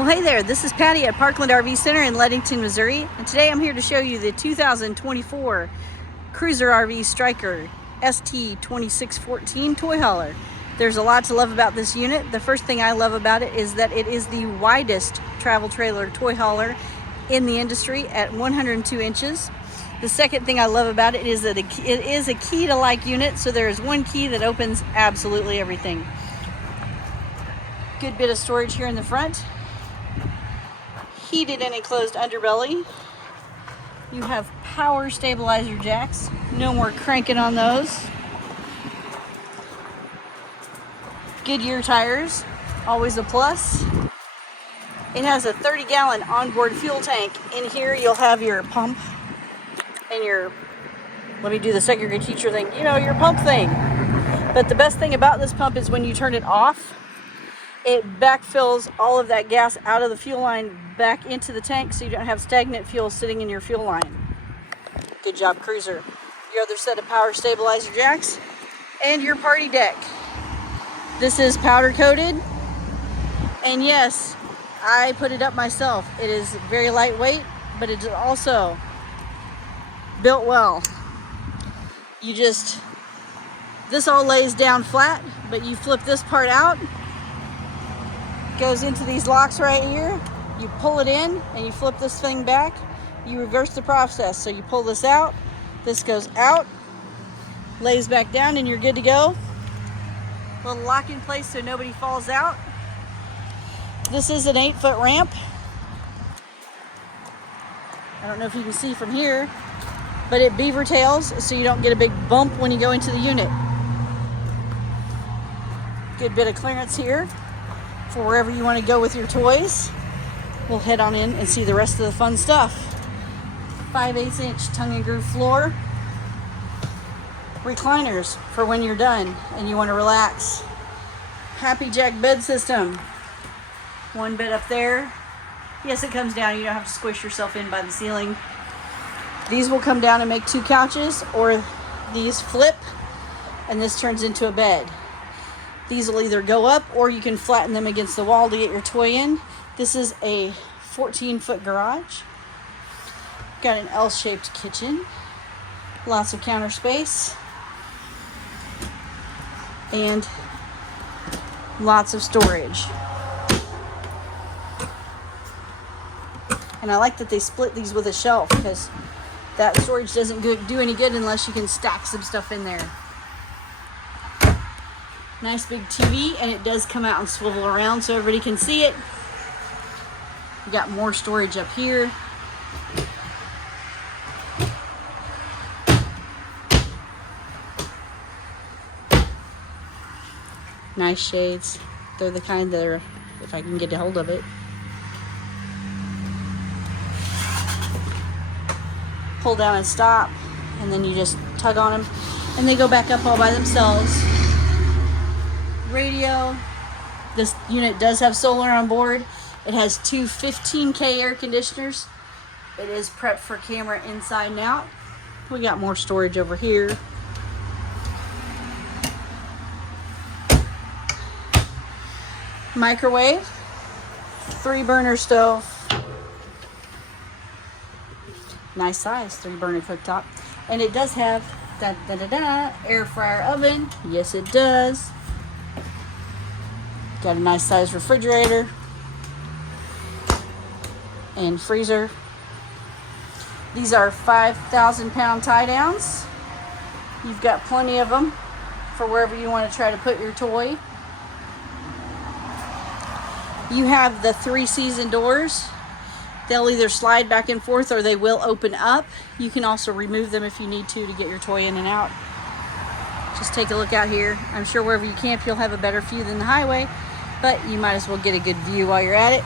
Well, hey there, this is Patty at Parkland RV Center in Leadington, Missouri, and today I'm here to show you the 2024 Cruiser RV Stryker ST2614 toy hauler. There's a lot to love about this unit. The first thing I love about it is that it is the widest travel trailer toy hauler in the industry at 102 inches. The second thing I love about it is that it is a key-to-like unit, so there is one key that opens absolutely everything. Good bit of storage here in the front. Heated and enclosed underbelly. You have power stabilizer jacks. No more cranking on those. Goodyear tires, always a plus. It has a 30-gallon onboard fuel tank. In here you'll have your pump and your, let me do the second grade teacher thing, your pump thing. But the best thing about this pump is when you turn it off, it backfills all of that gas out of the fuel line back into the tank, so you don't have stagnant fuel sitting in your fuel line. Good job, Cruiser. Your other set of power stabilizer jacks and your party deck. This is powder coated, and yes, I put it up myself. It is very lightweight, but it is also built well. This all lays down flat, but you flip this part out, goes into these locks right here. You pull it in and you flip this thing back. You reverse the process. So you pull this out, this goes out, lays back down, and you're good to go. Little lock in place so nobody falls out. This is an 8-foot ramp. I don't know if you can see from here, but it beaver tails so you don't get a big bump when you go into the unit. Good bit of clearance here for wherever you want to go with your toys. We'll head on in and see the rest of the fun stuff. 5/8 inch tongue and groove floor. Recliners for when you're done and you want to relax. Happy Jack bed system. One bed up there. Yes, it comes down. You don't have to squish yourself in by the ceiling. These will come down and make 2 couches, or these flip and this turns into a bed. These will either go up or you can flatten them against the wall to get your toy in. This is a 14-foot garage. Got an L-shaped kitchen. Lots of counter space. And lots of storage. And I like that they split these with a shelf, because that storage doesn't do any good unless you can stack some stuff in there. Nice big TV, and it does come out and swivel around so everybody can see it. We got more storage up here. Nice shades. They're the kind that are, if I can get a hold of it. Pull down and stop, and then you just tug on them, and they go back up all by themselves. Radio. This unit does have solar on board. It has 2 15K air conditioners. It is prepped for camera inside and out. We got more storage over here. Microwave. 3-burner stove. Nice size 3-burner cooktop. And it does have air fryer oven. Yes, it does. Got a nice size refrigerator and freezer. These are 5,000-pound tie downs. You've got plenty of them for wherever you want to try to put your toy. You have the 3-season doors. They'll either slide back and forth or they will open up. You can also remove them if you need to get your toy in and out. Just take a look out here. I'm sure wherever you camp you'll have a better view than the highway, but you might as well get a good view while you're at it.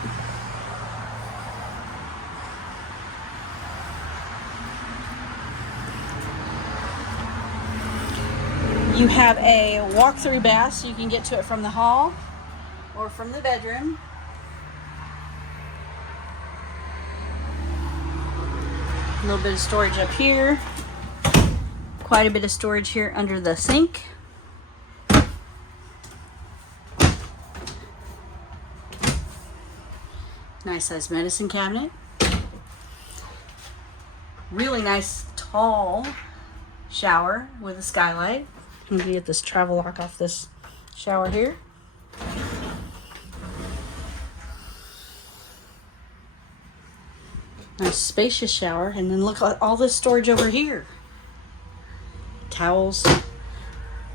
You have a walk-through bath, so you can get to it from the hall or from the bedroom. A little bit of storage up here. Quite a bit of storage here under the sink. Nice size medicine cabinet. Really nice tall shower with a skylight. I'm gonna get this travel lock off this shower here. Nice spacious shower, and then look at all this storage over here. Towels,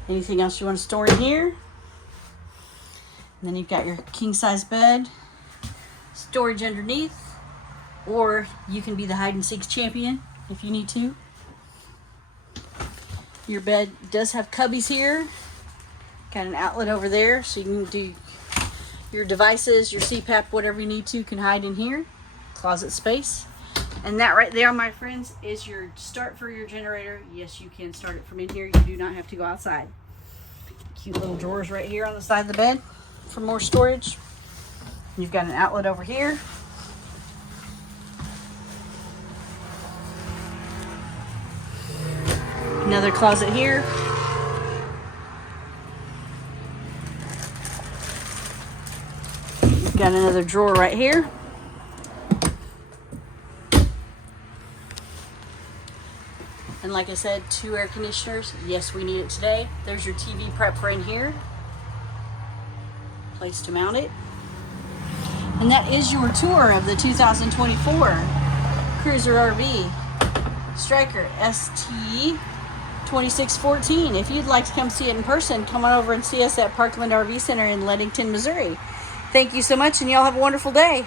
anything else you want to store in here. And then you've got your king size bed, storage underneath, or you can be the hide and seek champion if you need to. Your bed does have cubbies here. Got an outlet over there, so you can do your devices, your CPAP, whatever you need to, can hide in here. Closet space. And that right there, my friends, is your start for your generator. Yes, you can start it from in here. You do not have to go outside. Cute little drawers right here on the side of the bed for more storage. You've got an outlet over here. Another closet here. You've got another drawer right here. And like I said, 2 air conditioners. Yes, we need it today. There's your TV prep for in here. Place to mount it. And that is your tour of the 2024 Cruiser RV Stryker ST2614. If you'd like to come see it in person, come on over and see us at Parkland RV Center in Leadington, Missouri. Thank you so much, and y'all have a wonderful day.